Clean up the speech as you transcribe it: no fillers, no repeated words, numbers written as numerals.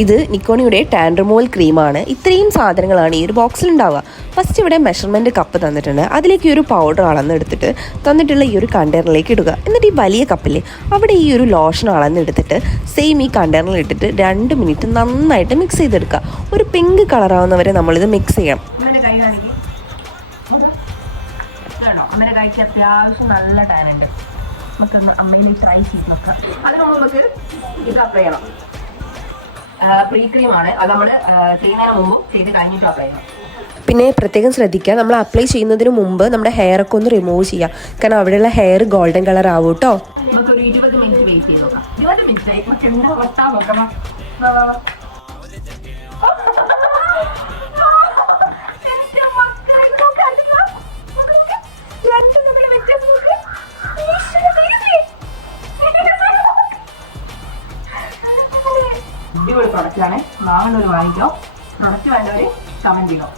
ഇത് നിക്കോണിയുടെ tan removal ക്രീമാണ്. ഇത്രയും സാധനങ്ങളാണ് ഈ ഒരു ബോക്സിൽ ഉണ്ടാവുക. ഫസ്റ്റ് ഇവിടെ മെഷർമെൻറ്റ് കപ്പ് തന്നിട്ടുണ്ട്. അതിലേക്ക് ഈ ഒരു പൗഡർ അളന്നെടുത്തിട്ട് തന്നിട്ടുള്ള ഈ ഒരു കണ്ടെയ്നറിലേക്ക് ഇടുക. എന്നിട്ട് ഈ വലിയ കപ്പിൽ അവിടെ ഈ ഒരു ലോഷൻ അളന്നെടുത്തിട്ട് സെയിം ഈ കണ്ടെയ്നറിൽ ഇട്ടിട്ട് 2 മിനിറ്റ് നന്നായിട്ട് മിക്സ് ചെയ്തെടുക്കുക. ഒരു പിങ്ക് കളറാവുന്നവരെ നമ്മളിത് മിക്സ് ചെയ്യണം. അമ്മേടെ കൈക്ക് അത്യാവശ്യം നല്ല ടാനുണ്ട്. നമുക്കൊന്ന് അമ്മയിൽ ട്രൈ ചെയ്ത് നോക്കാം. അതിന് മുമ്പ് നമുക്ക് ഇത് അപ്ലൈ ചെയ്യണം. പ്രീ ക്രീമാണ്. അത് നമ്മൾ ചെയ്യുന്നതിന് മുമ്പും ചെയ്ത് കഴിഞ്ഞിട്ടും അപ്ലൈ ചെയ്യണം. പിന്നെ പ്രത്യേകം ശ്രദ്ധിക്കുക, നമ്മൾ അപ്ലൈ ചെയ്യുന്നതിന് മുമ്പ് നമ്മുടെ ഹെയറൊക്കെ ഒന്ന് റിമൂവ് ചെയ്യാം. കാരണം അവിടെയുള്ള ഹെയർ ഗോൾഡൻ കളർ ആവും കേട്ടോ. നമുക്കൊരു 20 മിനിറ്റ് വെയിറ്റ് ചെയ്ത് നോക്കാം. 20 മിനിറ്റ് ആയി. നമുക്ക് എന്താ അവസ്ഥ നോക്കാം. അടിപൊളി പ്രൊഡക്റ്റാണ്. വാങ്ങേണ്ടവർ വാങ്ങിക്കോ. പ്രൊഡക്റ്റ് വേണ്ടവർ കമന്റ് ചെയ്യണം.